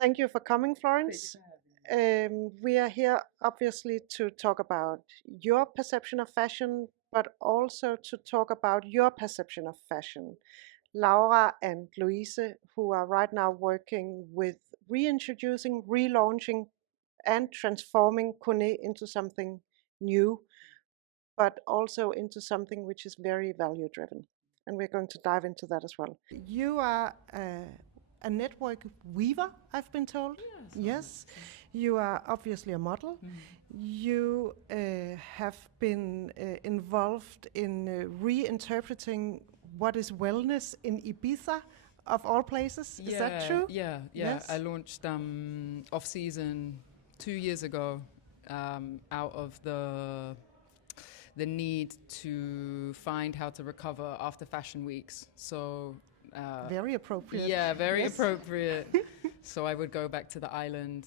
Thank you for coming, Florence. We are here obviously to talk about your perception of fashion, but also to talk about your perception of fashion. Laura and Louise, who are right now working with reintroducing, relaunching, and transforming KONÉ into something new, but also into something which is very value driven. And we're going to dive into that as well. You are a network weaver, I've been told. Yes. You are obviously a model. You have been involved in reinterpreting what is wellness in Ibiza, of all places. Is that true? Yeah. Yes. I launched Off.Season 2 years ago, out of the need to find how to recover after fashion weeks. So very appropriate. Yeah, very appropriate. So I would go back to the island,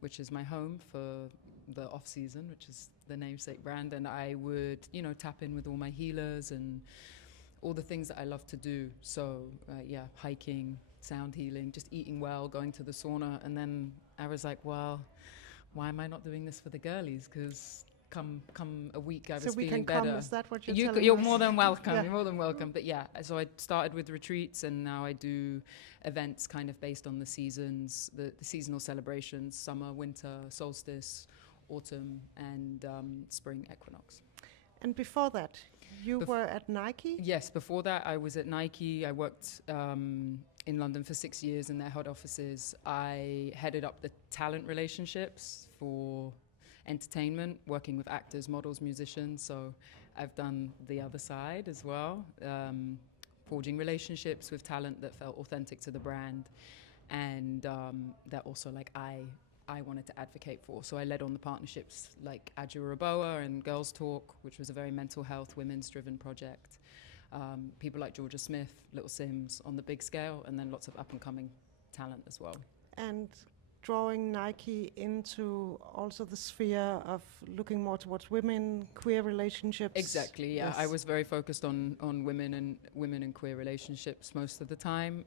which is my home for the Off.Season, which is the namesake brand, and I would, tap in with all my healers and all the things that I love to do. So hiking, sound healing, just eating well, going to the sauna. And then I was like, well, why am I not doing this for the girlies? Because come a week I was feeling better. Come, is that what you're telling You're us? more than welcome. You're more than welcome. But yeah, so I started with retreats, and now I do events kind of based on the seasons, the seasonal celebrations: summer, winter, solstice, autumn, and spring equinox. And before that, you were at Nike? Yes, before that I was at Nike. I worked in London for 6 years in their head offices. I headed up the talent relationships for entertainment, working with actors, models, musicians. So I've done the other side as well, forging relationships with talent that felt authentic to the brand, and that also I wanted to advocate for. So I led on the partnerships like Adjuraboa and Girls Talk, which was a very mental health, women's driven project. People like Georgia Smith, Little Sims on the big scale, and then lots of up and coming talent as well. And drawing Nike into also the sphere of looking more towards women, queer relationships. Exactly, yeah. Yes. I was very focused on women and queer relationships most of the time.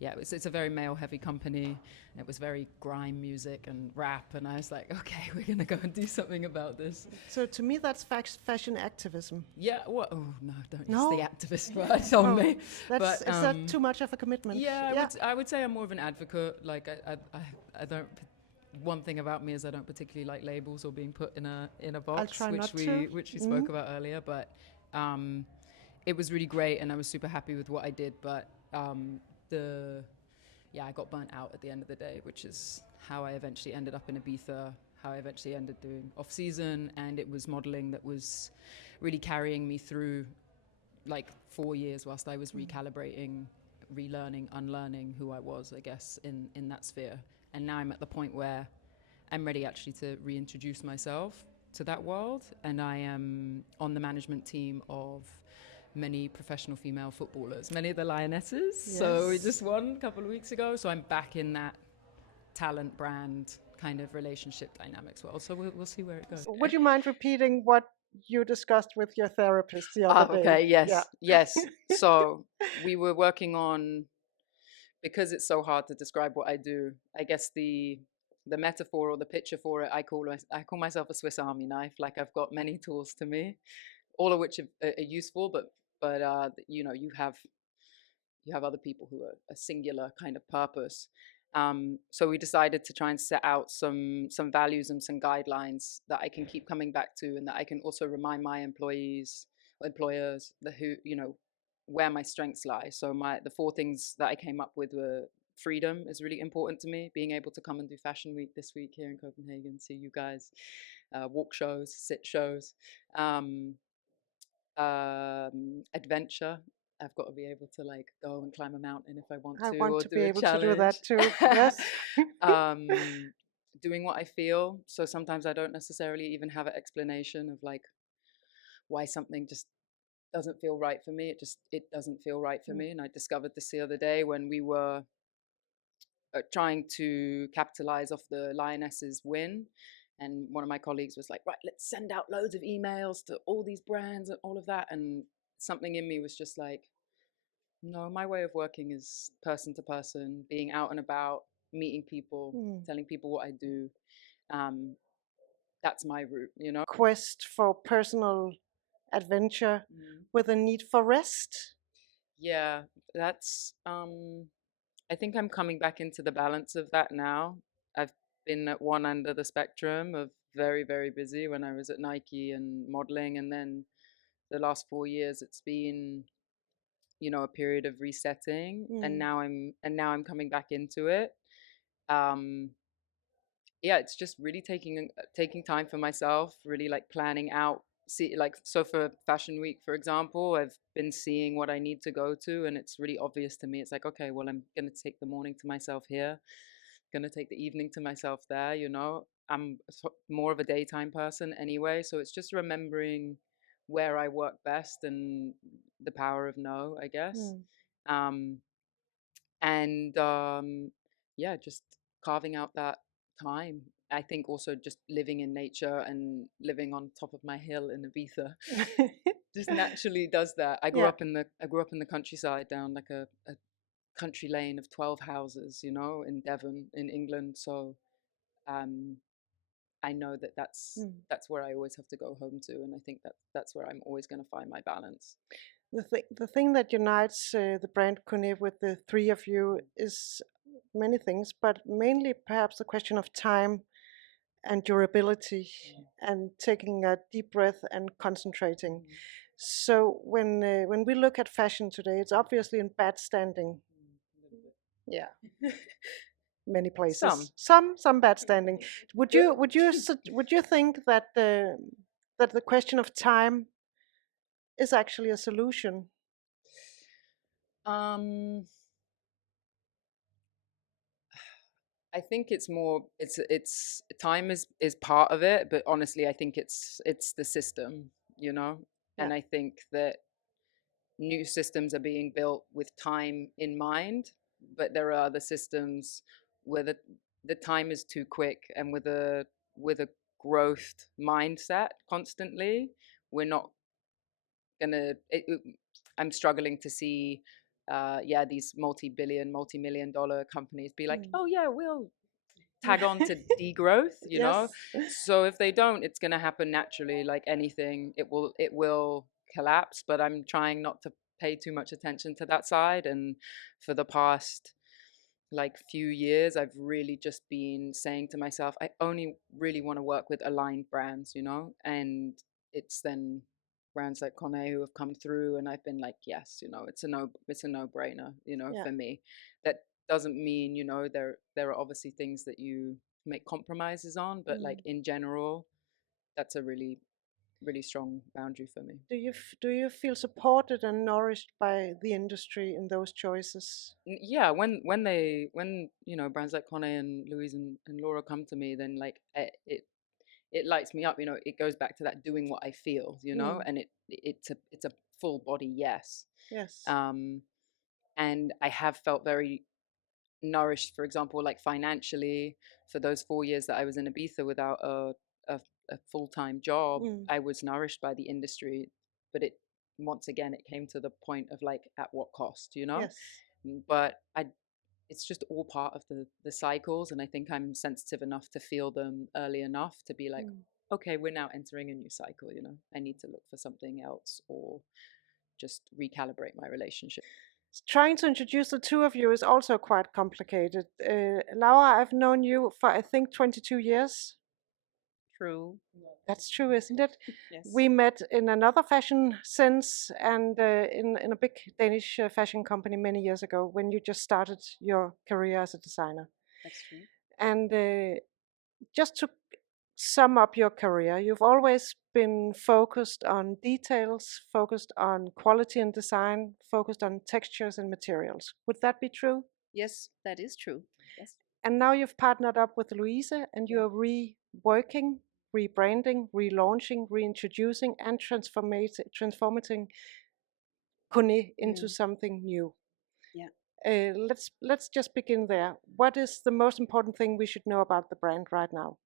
It's a very male-heavy company. It was very grime music and rap, and I was like, okay, we're going to go and do something about this. So to me, that's fashion activism. Yeah, well, oh, no, don't use the activist word on me. Is that too much of a commitment? Yeah, I would say I'm more of an advocate. Like, I don't... One thing about me is I don't particularly like labels or being put in a box, which we spoke about earlier. But it was really great, and I was super happy with what I did. But I got burnt out at the end of the day, which is how I eventually ended up in Ibiza, how I eventually ended doing Off.Season, and it was modeling that was really carrying me through like 4 years whilst I was recalibrating, relearning, unlearning who I was, I guess, in that sphere. And now I'm at the point where I'm ready actually to reintroduce myself to that world, and I am on the management team of many professional female footballers, many of the Lionesses. Yes. So we just won a couple of weeks ago. So I'm back in that talent brand kind of relationship dynamics world. So we'll see where it goes. Would you mind repeating what you discussed with your therapist the other day? Okay, yes, yes. So we were working on, because it's so hard to describe what I do, I guess the metaphor or the picture for it, I call myself a Swiss Army knife. Like, I've got many tools to me, all of which are useful, but you have other people who are a singular kind of purpose. So we decided to try and set out some values and some guidelines that I can keep coming back to, and that I can also remind my employers where my strengths lie. So the 4 things that I came up with were: freedom is really important to me, being able to come and do Fashion Week this week here in Copenhagen, see you guys, walk shows, sit shows. Adventure. I've got to be able to go and climb a mountain if I want to. I want to do be a able challenge. to do that too. Yes. Doing what I feel. So sometimes I don't necessarily even have an explanation of why something just doesn't feel right for me. It doesn't feel right for me. And I discovered this the other day when we were trying to capitalize off the Lionesses' win. And one of my colleagues was like, right, let's send out loads of emails to all these brands and all of that. And something in me was just like, No, my way of working is person to person, being out and about, meeting people, telling people what I do. That's my route, you know. Quest for personal adventure with a need for rest. Yeah, that's I think I'm coming back into the balance of that now. I've been at one end of the spectrum of very, very busy when I was at Nike and modeling, and then the last 4 years it's been, you know, a period of resetting, and now I'm coming back into it. Um, yeah, it's just really taking time for myself, really like planning out. See, like, so for Fashion Week, for example, I've been seeing what I need to go to, and it's really obvious to me. It's like, okay, well, I'm gonna take the morning to myself here, gonna take the evening to myself there. You know, I'm more of a daytime person anyway, so it's just remembering where I work best and the power of no, I guess. Um, and yeah, just carving out that time. I think also just living in nature and living on top of my hill in Ibiza just naturally does that. I grew up in the countryside, down like a country lane of 12 houses, you know, in Devon in England. So I know that that's where I always have to go home to, and I think that's where I'm always going to find my balance. The thing that unites the brand KONÉ with the three of you is many things, but mainly perhaps the question of time and durability and taking a deep breath and concentrating. So when we look at fashion today, it's obviously in bad standing. Yeah. Many places. Some bad standing. Would you think that the question of time is actually a solution? I think it's more it's time is part of it, but honestly I think it's the system, you know. And I think that new systems are being built with time in mind, but there are other systems where the time is too quick, and with a growth mindset constantly, we're not gonna I'm struggling to see yeah, these multi-billion, multi-million dollar companies be like, oh yeah, we'll tag on to degrowth, you know. So if they don't, it's going to happen naturally. Like anything, it will collapse. But I'm trying not to pay too much attention to that side. And for the past like few years, I've really just been saying to myself, I only really want to work with aligned brands, you know. And it's then brands like KONÉ who have come through, and I've been like, yes, you know, it's a no brainer, you know, for me. That doesn't mean, you know, there are obviously things that you make compromises on, but like in general, that's a really strong boundary for me. Do you feel supported and nourished by the industry in those choices? Yeah, when you know, brands like KONÉ and Louise and Laura come to me, then like it lights me up, you know. It goes back to that doing what I feel, you know. And it's a full body yes. And I have felt very nourished, for example, like financially, for those 4 years that I was in Ibiza without a full-time job. I was nourished by the industry, but it once again it came to the point of like, at what cost, you know. But it's just all part of the cycles, and I think I'm sensitive enough to feel them early enough to be like, okay, we're now entering a new cycle, you know. I need to look for something else or just recalibrate my relationship. Trying to introduce the two of you is also quite complicated. Laura, I've known you for I think 22 years. True. That's true, isn't it? Yes. We met in another fashion sense, and in a big Danish fashion company many years ago when you just started your career as a designer. That's true. And just to sum up your career, you've always been focused on details, focused on quality and design, focused on textures and materials. Would that be true? Yes, that is true. Yes. And now you've partnered up with Louise, and you're reworking, rebranding, relaunching, reintroducing, and transforming KONÉ into something new. Yeah. Let's just begin there. What is the most important thing we should know about the brand right now?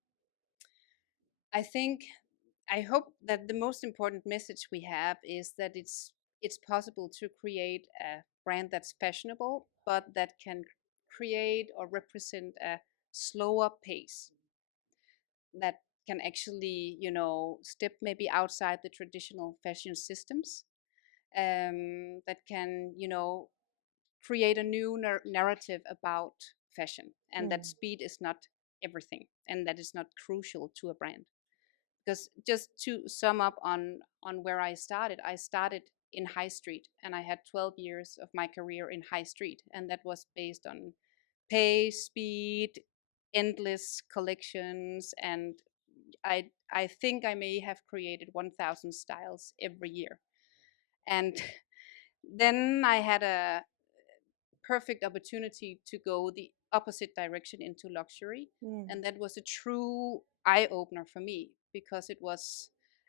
I hope that the most important message we have is that it's it's possible to create a brand that's fashionable, but that can create or represent a slower pace, that can actually, you know, step maybe outside the traditional fashion systems, that can, you know, create a new narrative about fashion, and that speed is not everything, and that is not crucial to a brand. Because just to sum up on where I started in high street, and I had 12 years of my career in high street, and that was based on pace, speed, endless collections, and I think I may have created 1,000 styles every year. And then I had a perfect opportunity to go the opposite direction into luxury. And that was a true eye opener for me, because it was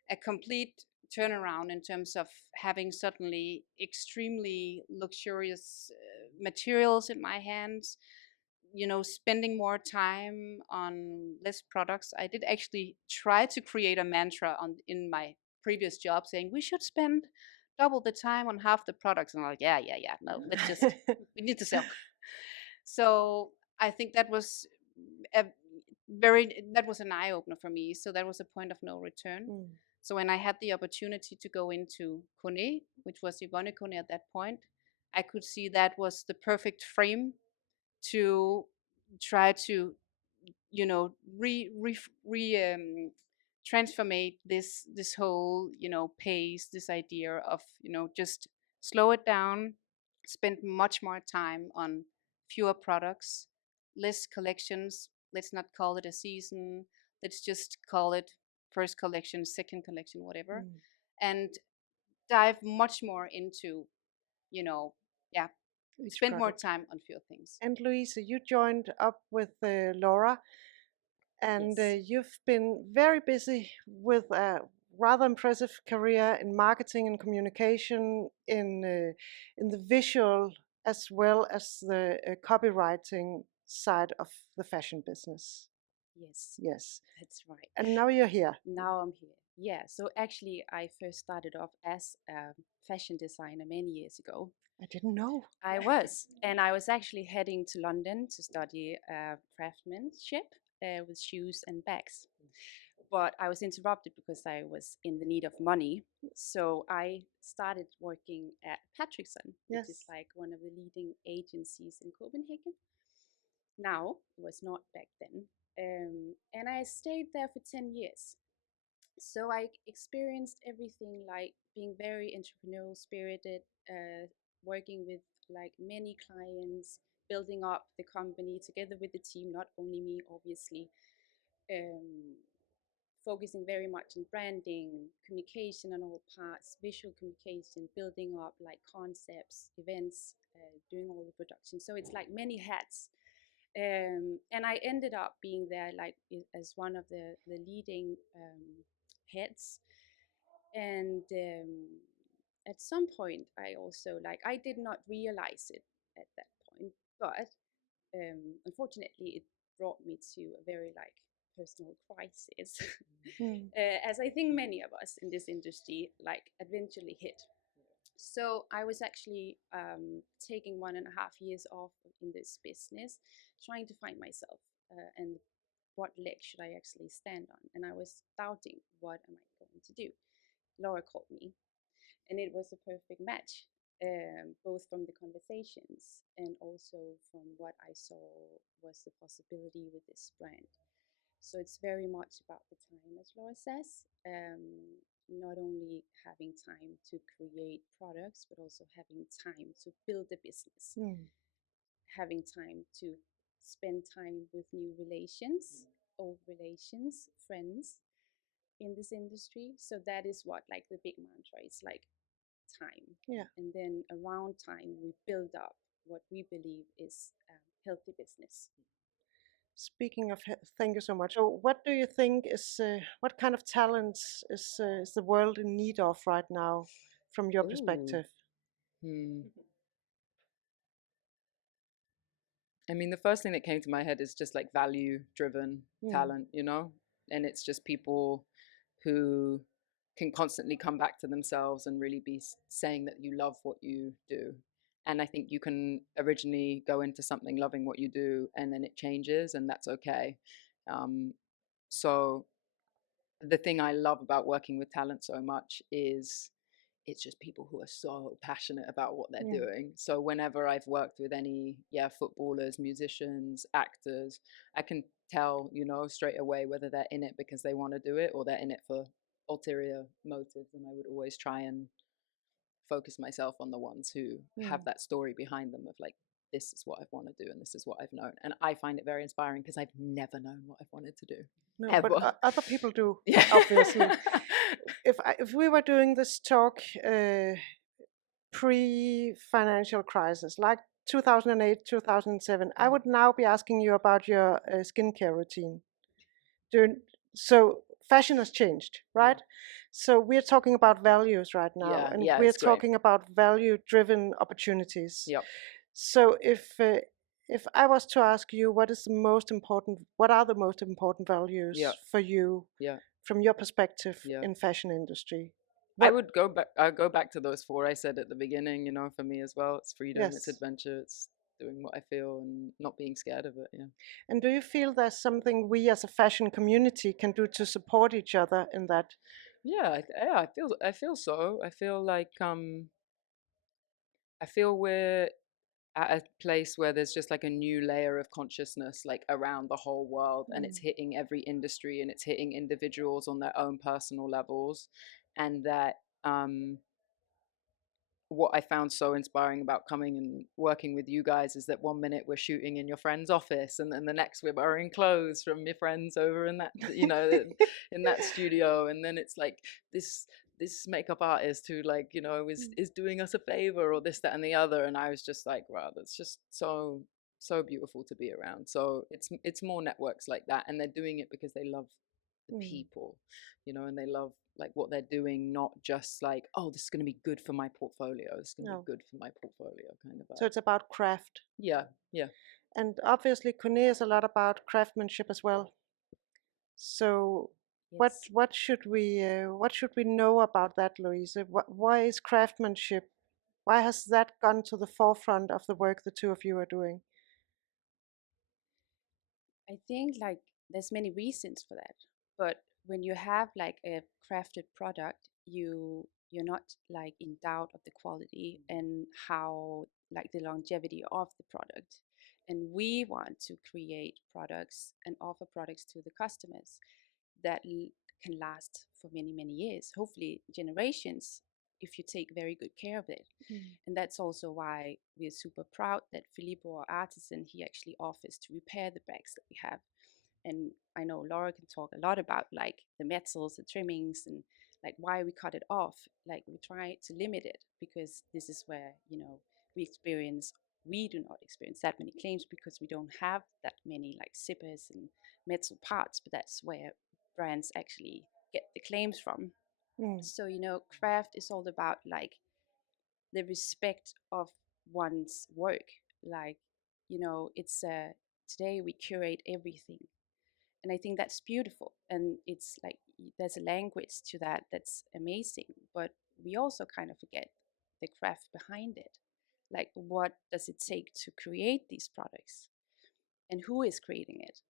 a complete turnaround in terms of having suddenly extremely luxurious materials in my hands, you know, spending more time on less products. I did actually try to create a mantra in my previous job, saying we should spend double the time on half the products. And I'm like, yeah, no, let's just, we need to sell. So I think that was a that was an eye opener for me. So that was a point of no return. So when I had the opportunity to go into KONÉ, which was Yvonne KONÉ at that point, I could see that was the perfect frame to try to, you know, transformate this whole, you know, pace, this idea of, you know, just slow it down, spend much more time on fewer products, less collections. Let's not call it a season. Let's just call it first collection, second collection, whatever, and dive much more into, you know, yeah, spend more time on fewer things. And Louise, you joined up with Laura, and you've been very busy with a rather impressive career in marketing and communication, in the visual as well as the copywriting side of the fashion business. Yes, That's right. and now you're here. Now I'm here. Yeah, so actually I first started off as a fashion designer many years ago. I didn't know. I was, and I was actually heading to London to study craftsmanship with shoes and bags. But I was interrupted because I was in the need of money. So I started working at Patrickson, which is like one of the leading agencies in Copenhagen. Now, it was not back then. And I stayed there for 10 years. So I experienced everything, like being very entrepreneurial spirited, working with like many clients, building up the company together with the team, not only me, obviously, focusing very much on branding, communication on all parts, visual communication, building up like concepts, events, doing all the production. So it's like many hats. And I ended up being there like as one of the leading heads. And at some point, I also like, I did not realize it at that point, but unfortunately, it brought me to a very like personal crisis, as I think many of us in this industry like eventually hit. So I was actually taking 1.5 years off in this business, trying to find myself and what leg should I actually stand on. And I was doubting, what am I going to do? Laura called me, and it was a perfect match, both from the conversations and also from what I saw was the possibility with this brand. So it's very much about the time, as Laura says. Not only having time to create products, but also having time to build a business, having time to spend time with new relations, old relations, friends in this industry. So that is what like the big mantra is, like time. And then around time, we build up what we believe is healthy business. Speaking of, thank you so much. So what do you think is, what kind of talents is the world in need of right now, from your perspective? I mean, the first thing that came to my head is just like value driven talent, you know? And it's just people who can constantly come back to themselves and really be saying that you love what you do. And I think you can originally go into something loving what you do, and then it changes, and that's okay. So the thing I love about working with talent so much is it's just people who are so passionate about what they're doing. So whenever I've worked with any footballers, musicians, actors, I can tell, you know, straight away whether they're in it because they want to do it or they're in it for ulterior motives. And I would always try and focus myself on the ones who have that story behind them of like, this is what I want to do and this is what I've known. And I find it very inspiring because I've never known what I've wanted to do. No, ever. but other people do, Yeah. obviously. If we were doing this talk pre-financial crisis, like 2008, 2007, I would now be asking you about your skincare routine. So fashion has changed, right? So we're talking about values right now, and we're talking about value-driven opportunities. Yep. So if I was to ask you what are the most important values for you from your perspective in fashion industry? I would go back. I'll go back to those 4 I said at the beginning. You know, for me as well, it's freedom, it's adventure, it's doing what I feel and not being scared of it. Yeah. And do you feel there's something we as a fashion community can do to support each other in that? Yeah, I feel so. I feel like I feel we're at a place where there's just like a new layer of consciousness like around the whole world, and it's hitting every industry and it's hitting individuals on their own personal levels, and that what I found so inspiring about coming and working with you guys is that 1 minute we're shooting in your friend's office, and then the next we're borrowing clothes from your friends over in that, you know, in that studio, and then it's like this makeup artist who, like, you know, is doing us a favor, or this, that, and the other, and I was just like, wow, that's just so beautiful to be around. So it's more networks like that, and they're doing it because they love the people, you know, and they love like what they're doing, not just like, oh, this is going to be good for my portfolio, it's going to be good for my portfolio kind of vibe. So it's about craft. Yeah. And obviously KONÉ is a lot about craftsmanship as well. So what should we know about that, Louise? Why is craftsmanship, why has that gone to the forefront of the work the two of you are doing? I think like there's many reasons for that, but when you have like a crafted product, you're not like in doubt of the quality and how like the longevity of the product. And we want to create products and offer products to the customers that can last for many, many years, hopefully generations, if you take very good care of it. And that's also why we're super proud that Filippo, our artisan, he actually offers to repair the bags that we have. And I know Laura can talk a lot about like the metals, the trimmings, and like why we cut it off. Like we try to limit it because this is where, you know, we do not experience that many claims because we don't have that many like zippers and metal parts, but that's where brands actually get the claims from. So, you know, craft is all about like the respect of one's work. Like, you know, it's today we curate everything, and I think that's beautiful, and it's like there's a language to that that's amazing, but we also kind of forget the craft behind it. Like, what does it take to create these products, and who is creating it?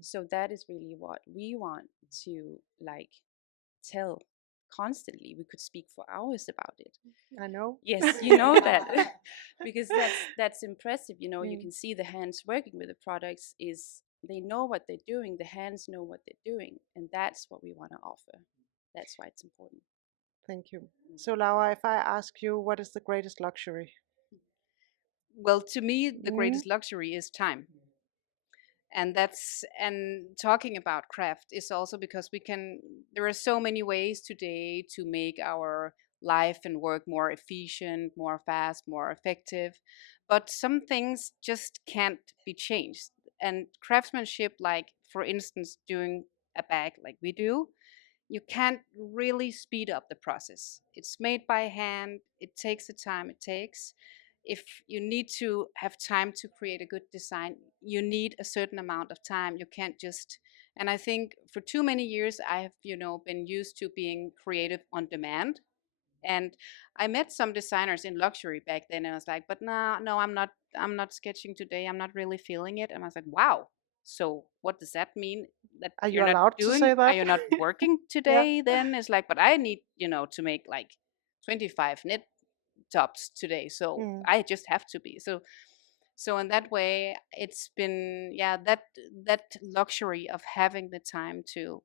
So that is really what we want to like tell constantly. We could speak for hours about it. I know. Yes, you know that. Because that's impressive. You know, you can see the hands working with the products is they know what they're doing, the hands know what they're doing, and that's what we want to offer. That's why it's important. Thank you. So Laura, if I ask you, what is the greatest luxury? Well, to me, the greatest luxury is time. And talking about craft is also because there are so many ways today to make our life and work more efficient, more fast, more effective, but some things just can't be changed. And craftsmanship, like for instance doing a bag like we do, you can't really speed up the process. It's made by hand, it takes the time it takes. If you need to have time to create a good design, you need a certain amount of time. You can't just And I think for too many years, I have, been used to being creative on demand. And I met some designers in luxury back then, and I was like, but no, I'm not sketching today. I'm not really feeling it. And I was like, wow. So what does that mean? That Are you you're not allowed to say are that? you not working today? Then it's like, but I need, to make like 25 knit tops today. So I just have to be. So in that way, it's been, that luxury of having the time to,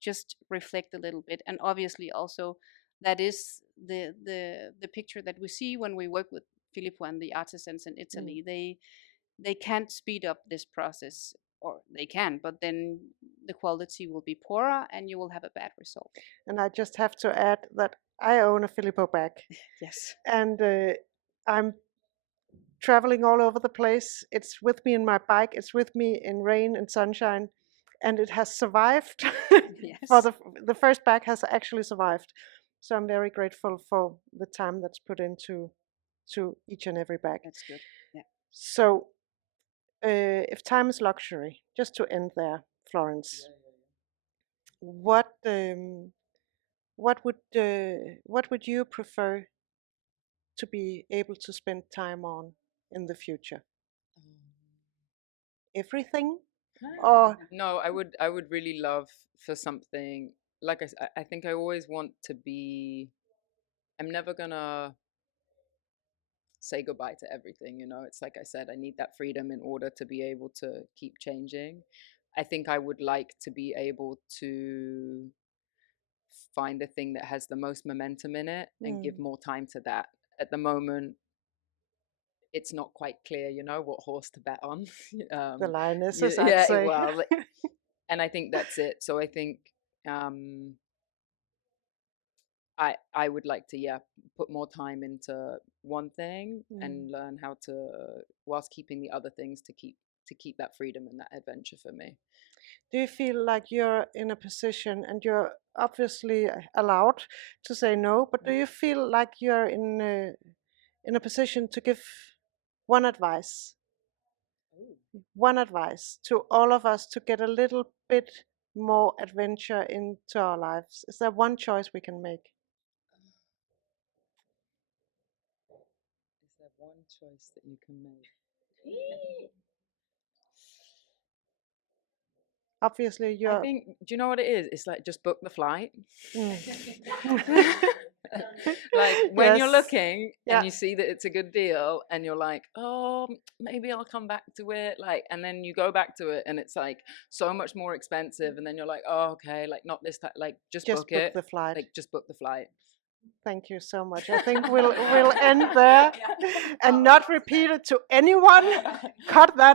just reflect a little bit. And obviously also that is the picture that we see when we work with Filippo and the artisans in Italy. They can't speed up this process, or they can, but then the quality will be poorer and you will have a bad result. And I just have to add that I own a Filippo bag. Yes. And I'm traveling all over the place. It's with me in my bike. It's with me in rain and sunshine. And it has survived. Yes. For the first bag has actually survived. So I'm very grateful for the time that's put into each and every bag. That's good. Yeah. So if time is luxury, just to end there, Florence, what would you prefer to be able to spend time on in the future? Everything? Or No, I would really love for something, like I think I always want to be, I'm never gonna say goodbye to everything, it's like I said, I need that freedom in order to be able to keep changing. I think I would like to be able to find the thing that has the most momentum in it and give more time to that. At the moment, it's not quite clear, what horse to bet on. the lionesses, I'd say. Well, and I think that's it. So I think I would like to put more time into one thing and learn how to, whilst keeping the other things, to keep that freedom and that adventure for me. Do you feel like you're in a position, and you're obviously allowed to say no, but do you feel like you're in a position to give one advice to all of us to get a little bit more adventure into our lives? Is there one choice we can make? Is there one choice that you can make? Obviously, you're. I think, do you know what it is? It's like, just book the flight. Like when you're looking and you see that it's a good deal and you're like, oh, maybe I'll come back to it, like, and then you go back to it and it's like so much more expensive, and then you're like, oh, okay, like not this time, like just book it. The flight. Like just book the flight. Thank you so much. I think we'll end there and not repeat it to anyone. Cut that